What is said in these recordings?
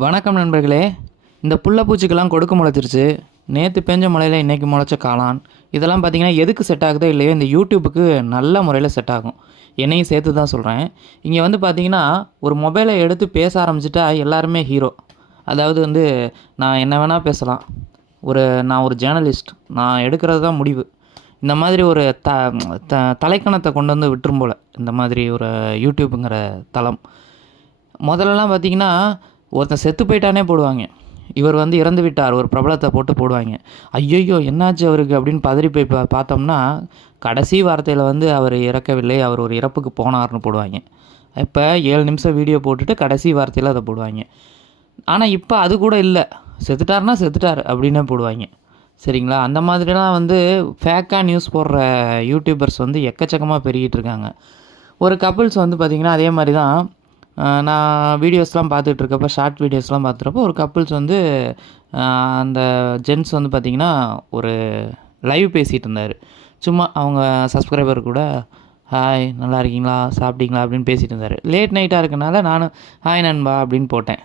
வணக்கம் நண்பர்களே. இந்த புள்ளப்பூச்சிக்கெல்லாம் கொடுக்க முளைச்சிருச்சு. நேற்று பெஞ்ச மழையில் இன்றைக்கி முளைச்ச காளான். இதெல்லாம் பார்த்தீங்கன்னா எதுக்கு செட் ஆகுதோ இல்லையோ இந்த யூடியூபுக்கு நல்ல முறையில் செட் ஆகும். என்னையும் சேர்த்து தான் சொல்கிறேன் இங்கே வந்து பார்த்திங்கன்னா ஒரு மொபைலை எடுத்து பேச ஆரம்பிச்சிட்டா எல்லாருமே ஹீரோ அதாவது வந்து நான் என்ன வேணால் பேசலாம். ஒரு நான் ஒரு ஜேர்னலிஸ்ட் நான் எடுக்கிறது தான் முடிவு. இந்த மாதிரி ஒரு த த தலைக்கணத்தை கொண்டு வந்து விட்டுரும் போல். இந்த மாதிரி ஒரு யூடியூப்புங்கிற தளம். முதல்லலாம் பார்த்தீங்கன்னா ஒருத்தன் செத்து போயிட்டானே போடுவாங்க. இவர் வந்து இறந்து விட்டார். ஒரு பிரபலத்தை போட்டு போடுவாங்க. ஐயையோ என்னாச்சு அவருக்கு அப்படின்னு பதறி போய் பா பார்த்தோம்னா கடைசி வார்த்தையில் வந்து அவர் இறக்கவில்லை. அவர் ஒரு இறப்புக்கு போனார்னு போடுவாங்க. இப்போ ஏழு நிமிஷம் வீடியோ போட்டுட்டு கடைசி வார்த்தையில் அதை போடுவாங்க. ஆனால் இப்போ அது கூட இல்லை. செத்துட்டாருன்னா செத்துட்டார் அப்படின்னே போடுவாங்க. சரிங்களா? அந்த மாதிரிலாம் வந்து ஃபேக்காக நியூஸ் போடுற யூடியூபர்ஸ் வந்து எக்கச்சக்கமாக பெருகிட்டு இருக்காங்க. ஒரு கப்புள்ஸ் வந்து பார்த்திங்கன்னா அதே மாதிரி தான் நான் வீடியோஸ்லாம் பார்த்துட்ருக்கப்ப ஷார்ட் வீடியோஸ்லாம் பார்த்துறப்போ ஒரு கப்புள்ஸ் வந்து அந்த ஜென்ஸ் வந்து பார்த்திங்கன்னா ஒரு லைவ் பேசிகிட்டு இருந்தார். சும்மா அவங்க சப்ஸ்கிரைபர் கூட ஹாய் நல்லா இருக்கீங்களா? சாப்பிட்டீங்களா? அப்படின்னு பேசிகிட்டு இருந்தார். லேட் நைட்டாக இருக்கனால நானும் ஹாய் நண்பா அப்படின்னு போட்டேன்.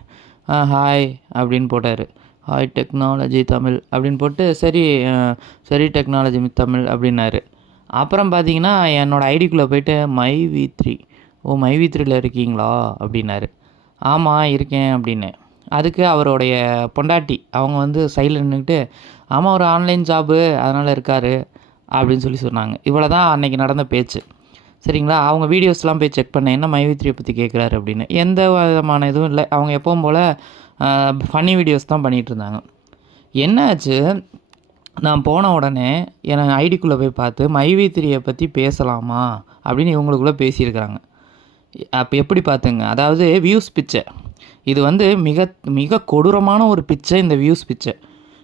ஹாய் அப்படின்னு போட்டார். ஹாய் டெக்னாலஜி தமிழ் அப்படின்னு போட்டு சரி சரி டெக்னாலஜி தமிழ் அப்படின்னாரு. அப்புறம் பார்த்தீங்கன்னா என்னோடய ஐடிக்குள்ளே போயிட்டு மை வி த்ரீ ஓ மைவி இருக்கீங்களா? அப்படின்னாரு. ஆமாம் இருக்கேன் அப்படின்னு. அதுக்கு அவருடைய பொண்டாட்டி அவங்க வந்து சைடில் நின்றுக்கிட்டு ஆமாம் ஒரு ஆன்லைன் ஜாபு அதனால் இருக்கார் அப்படின்னு சொல்லி சொன்னாங்க. இவ்வளோ தான் அன்றைக்கி நடந்த பேச்சு. சரிங்களா? அவங்க வீடியோஸ்லாம் போய் செக் பண்ணேன். என்ன மைவித்ரியை பற்றி கேட்குறாரு அப்படின்னு. எந்த விதமான இதுவும் இல்லை. அவங்க எப்பவும் போல் ஃபன்னி வீடியோஸ் தான் பண்ணிகிட்டு இருந்தாங்க. என்னாச்சு? நான் போன உடனே என் ஐடிக்குள்ளே போய் பார்த்து மைவித்திரியை பற்றி பேசலாமா? அப்படின்னு இவங்களுக்குள்ளே பேசியிருக்கிறாங்க. அப்போ எப்படி பார்த்துங்க? அதாவது வியூஸ் பிச்சை இது வந்து மிக மிக கொடூரமான ஒரு பிச்சை இந்த வியூஸ் பிச்சை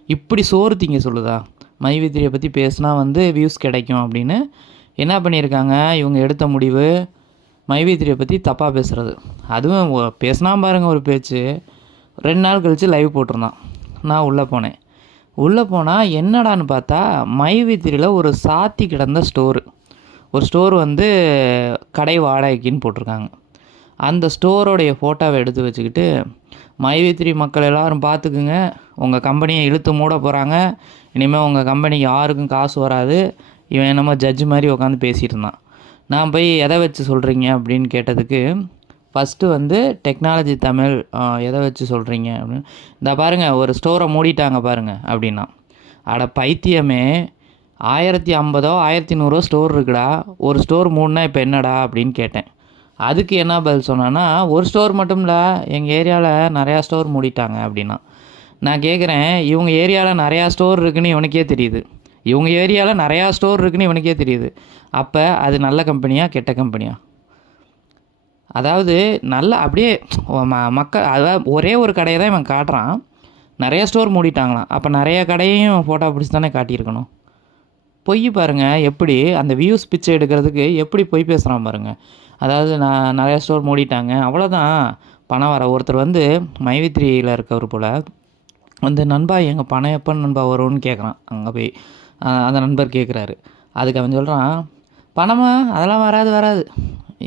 இப்படி சோறு திங்க சொல்லுதா? மைவித்திரியை பற்றி பேசுனா வந்து வியூஸ் கிடைக்கும் அப்படின்னு. என்ன பண்ணியிருக்காங்க? இவங்க எடுத்த முடிவு மைவித்திரியை பற்றி தப்பாக பேசுகிறது அதுவும் பேசினா பாருங்கள் ஒரு பேச்சு. ரெண்டு நாள் கழித்து லைவ் போட்டிருந்தான். நான் உள்ளே போனேன். உள்ளே போனால் என்னடான்னு பார்த்தா மைவித்திரியில் ஒரு சாத்தி கிடந்த ஸ்டோரு ஒரு ஸ்டோர் வந்து கடை வாடகைக்குன்னு போட்டிருக்காங்க. அந்த ஸ்டோரோடைய ஃபோட்டோவை எடுத்து வச்சுக்கிட்டு மைவித்திரி மக்கள் எல்லோரும் பார்த்துக்குங்க. உங்கள் கம்பெனியை இழுத்து மூட போகிறாங்க இனிமேல் உங்கள் கம்பெனிக்கு யாருக்கும் காசு வராது. இவன் என்னமோ ஜட்ஜ் மாதிரி உட்காந்து பேசிகிட்டு இருந்தான். நான் போய் எதை வச்சு சொல்கிறீங்க அப்படின்னு கேட்டதுக்கு ஃபஸ்ட்டு வந்து டெக்னாலஜி தமிழ் எதை வச்சு சொல்கிறீங்க அப்படின்னு. இந்த பாருங்கள் ஒரு ஸ்டோரை மூடிட்டாங்க பாருங்கள் அப்படின்னா. அட பைத்தியமே. ஆயிரத்தி ஐம்பதோ ஆயிரத்தி நூறோ ஸ்டோர் இருக்குடா. ஒரு ஸ்டோர் மூணுனா இப்போ என்னடா அப்படின்னு கேட்டேன். அதுக்கு என்ன பதில் சொன்னான்னா ஒரு ஸ்டோர் மட்டும் இல்லை எங்கள் ஏரியாவில் நிறையா ஸ்டோர் மூடிட்டாங்க அப்படின்னா. நான் கேட்குறேன் இவங்க ஏரியாவில் நிறையா ஸ்டோர் இருக்குன்னு இவனுக்கே தெரியுது. இவங்க ஏரியாவில் நிறையா ஸ்டோர் இருக்குன்னு இவனுக்கே தெரியுது. அப்போ அது நல்ல கம்பெனியா கெட்ட கம்பெனியா? அதாவது நல்ல அப்படியே ம மக்கள் அதாவது ஒரே ஒரு கடையை தான் இவன் காட்டுறான். நிறைய ஸ்டோர் மூடிட்டாங்களாம். அப்போ நிறையா கடையையும் ஃபோட்டோ பிடிச்சி தானே காட்டியிருக்கணும். பொய் பாருங்கள் எப்படி? அந்த வியூஸ் பிச்சை எடுக்கிறதுக்கு எப்படி பொய் பேசுகிறான் பாருங்கள் அதாவது நான் நிறையா ஸ்டோர் மூடிட்டாங்க. அவ்வளோதான் பணம் வர ஒருத்தர் வந்து மைவித்ரியில் இருக்கவர் போல் வந்து நண்பா எங்கள் பணம் எப்போ நண்பா வரும்னு கேட்குறான் அங்கே போய் அந்த நண்பர் கேட்குறாரு அதுக்கு அவன் சொல்கிறான் பணமா? அதெல்லாம் வராது வராது.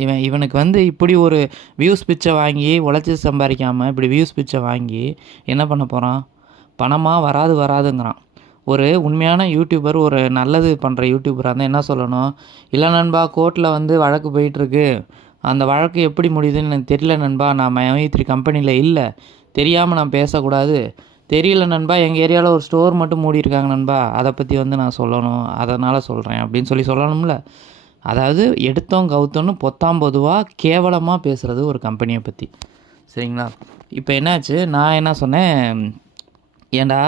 இவன் இவனுக்கு வந்து இப்படி ஒரு வியூஸ் பிச்சை வாங்கி உழைச்சி சம்பாதிக்காமல் இப்படி வியூஸ் பிச்சை வாங்கி என்ன பண்ண போகிறான் பணமாக வராது வராதுங்கிறான். ஒரு உண்மையான யூடியூபர் ஒரு நல்லது பண்ணுற யூடியூபராக இருந்தால் என்ன சொல்லணும்? இல்லை நண்பா கோர்ட்டில் வந்து வழக்கு போயிட்டுருக்கு. அந்த வழக்கு எப்படி முடியுதுன்னு எனக்கு தெரியல நண்பா. நான் மைத்ரி கம்பெனியில் இல்லை. தெரியாமல் நான் பேசக்கூடாது. தெரியல நண்பா எங்கள் ஏரியாவில் ஒரு ஸ்டோர் மட்டும் மூடி இருக்காங்க நண்பா. அதை பற்றி வந்து நான் சொல்லணும். அதனால் சொல்கிறேன் அப்படின்னு சொல்லி சொல்லணும்ல. அதாவது எடுத்தோம் கவுத்தோன்னு பொத்தாம் பொதுவாக கேவலமாக பேசுகிறது ஒரு கம்பெனியை பற்றி சரிங்களா? இப்போ என்னாச்சு? நான் என்ன சொன்னேன்? ஏண்டா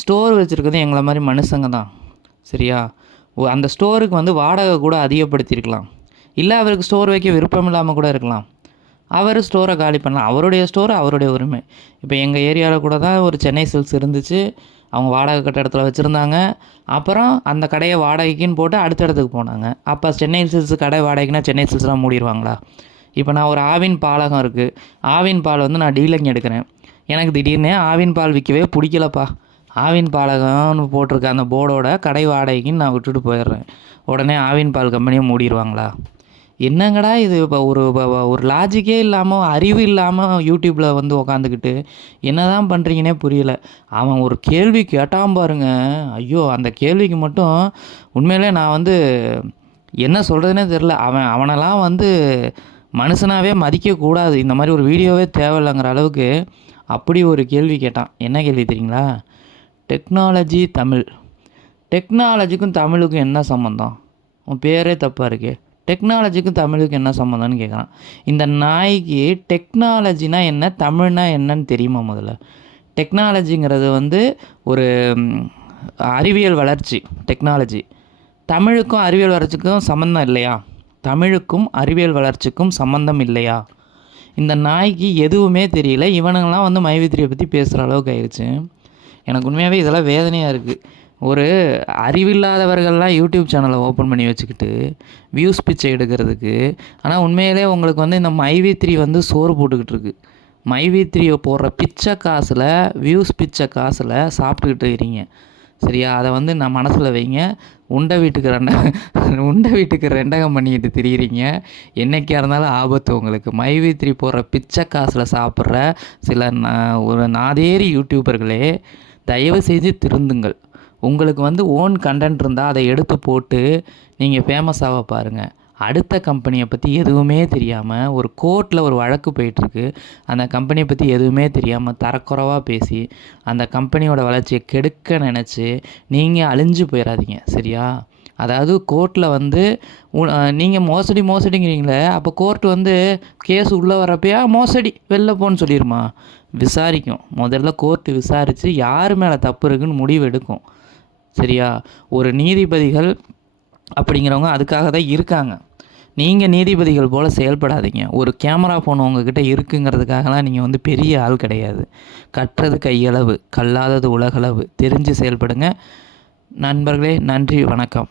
ஸ்டோர் வச்சுருக்கிறது எங்களை மாதிரி மனுஷங்க தான். சரியா? அந்த ஸ்டோருக்கு வந்து வாடகை கூட அதிகப்படுத்தியிருக்கலாம். இல்லை அவருக்கு ஸ்டோர் வைக்க விருப்பம் இல்லாமல் கூட இருக்கலாம். அவர் ஸ்டோரை காலி பண்ணலாம். அவருடைய ஸ்டோர் அவருடைய உரிமை. இப்போ எங்கள் ஏரியாவில் கூட தான் ஒரு சென்னை சில்ஸ் இருந்துச்சு. அவங்க வாடகை கட்டடத்தில் வச்சுருந்தாங்க. அப்புறம் அந்த கடையை வாடகைக்குன்னு போட்டு அடுத்த இடத்துக்கு போனாங்க. அப்போ சென்னை சில்க்ஸ் கடை வாடகைக்குனா சென்னை சில்ஸ்லாம் மூடிடுவாங்களா? இப்போ நான் ஒரு ஆவின் பாலகம் இருக்குது ஆவின் பால் வந்து நான் டீலிங் எடுக்கிறேன். எனக்கு திடீர்னு ஆவின் பால் விற்கவே பிடிக்கலப்பா. ஆவின் பாலகம்னு போட்டிருக்க அந்த போர்டோட கடை வாடகைக்குன்னு நான் விட்டுட்டு போயிடுறேன். உடனே ஆவின் பால் கம்பெனியை மூடிடுவாங்களா? என்னங்கடா இது? இப்போ ஒரு ஒரு லாஜிக்கே இல்லாமல் அறிவு இல்லாமல் யூடியூப்பில் வந்து உக்காந்துக்கிட்டு என்ன தான் பண்ணுறீங்கன்னே புரியல. அவன் ஒரு கேள்வி கேட்டான் பாருங்க. ஐயோ அந்த கேள்விக்கு மட்டும் உண்மையிலே நான் வந்து என்ன சொல்கிறதுனே தெரில அவன் அவனெல்லாம் வந்து மனுஷனாகவே மதிக்கக்கூடாது. இந்த மாதிரி ஒரு வீடியோவே தேவையில்லைங்கிற அளவுக்கு அப்படி ஒரு கேள்வி கேட்டான். என்ன கேள்வி தெரியுங்களா? டெக்னாலஜி தமிழ். டெக்னாலஜிக்கும் தமிழுக்கும் என்ன சம்மந்தம் உன் பேரே தப்பாக இருக்கே. டெக்னாலஜிக்கும் தமிழுக்கும் என்ன சம்மந்தம்னு கேட்குறான் இந்த நாய்க்கு டெக்னாலஜினா என்ன? தமிழ்னா என்னன்னு தெரியுமா முதல்ல? டெக்னாலஜிங்கிறது வந்து ஒரு அறிவியல் வளர்ச்சி டெக்னாலஜி. தமிழுக்கும் அறிவியல் வளர்ச்சிக்கும் சம்மந்தம் இல்லையா? தமிழுக்கும் அறிவியல் வளர்ச்சிக்கும் சம்மந்தம் இல்லையா? இந்த நாய்க்கு எதுவுமே தெரியல. இவனுங்கெல்லாம் வந்து மைவித்திரியை பற்றி பேசுகிற அளவுக்கு ஆயிடுச்சு எனக்கு உண்மையாகவே இதெல்லாம் வேதனையாக இருக்குது ஒரு அறிவில்லாதவர்கள்லாம் யூடியூப் சேனலை ஓப்பன் பண்ணி வச்சுக்கிட்டு வியூஸ் பிச்சை எடுக்கிறதுக்கு. ஆனால் உண்மையிலே உங்களுக்கு வந்து இந்த மைவி த்ரீ வந்து சோறு போட்டுக்கிட்டு இருக்கு. மைவி த்ரீயை போடுற பிச்சை காசில் வியூஸ் பிச்சை காசில் சாப்பிட்டுக்கிட்டு இருக்கிறீங்க. சரியா? அதை வந்து நான் மனசில் வைங்க. உண்டை வீட்டுக்கு ரெண்டகம் உண்டை வீட்டுக்கு ரெண்டகம் பண்ணிக்கிட்டு திரியிறீங்க. என்றைக்கா இருந்தாலும் ஆபத்து உங்களுக்கு. மைவி த்ரீ போடுற பிச்சை காசில் சாப்பிட்ற சில நா- ஒரு நாதேரி யூடியூபர்களே தயவு செய்து திருந்துங்கள். உங்களுக்கு வந்து ஓன் கண்டென்ட் இருந்தால் அதை எடுத்து போட்டு நீங்கள் ஃபேமஸ் ஆக பாருங்கள் அடுத்த கம்பெனியை பற்றி எதுவுமே தெரியாமல் ஒரு கோர்ட்டில் ஒரு வழக்கு போயிட்டுருக்கு. அந்த கம்பெனியை பற்றி எதுவுமே தெரியாமல் தரக்குறவாக பேசி அந்த கம்பெனியோட வளர்ச்சியை கெடுக்க நினச்சி நீங்கள் அழிஞ்சு போயிடாதீங்க சரியா? அதாவது கோர்ட்டில் வந்து நீங்கள் மோசடி மோசடிங்கிறீங்களே அப்போ கோர்ட் வந்து கேஸ் உள்ளே வரப்பையா மோசடி வெளில போன்னு சொல்லிடுமா விசாரிக்கும். முதல்ல கோர்ட்டு விசாரித்து யார் மேலே தப்பு இருக்குன்னு முடிவு எடுக்கும். சரியா? ஒரு நீதிபதிகள் அப்படிங்கிறவங்க அதுக்காக தான் இருக்காங்க. நீங்கள் நீதிபதிகள் போல் செயல்படாதீங்க. ஒரு கேமரா ஃபோன் உங்ககிட்ட இருக்குங்கிறதுக்காகலாம் நீங்கள் வந்து பெரிய ஆள் கிடையாது. கற்றது கையளவு கல்லாதது உலகளவு. தெரிஞ்சு செயல்படுங்க. நண்பர்களே நன்றி வணக்கம்.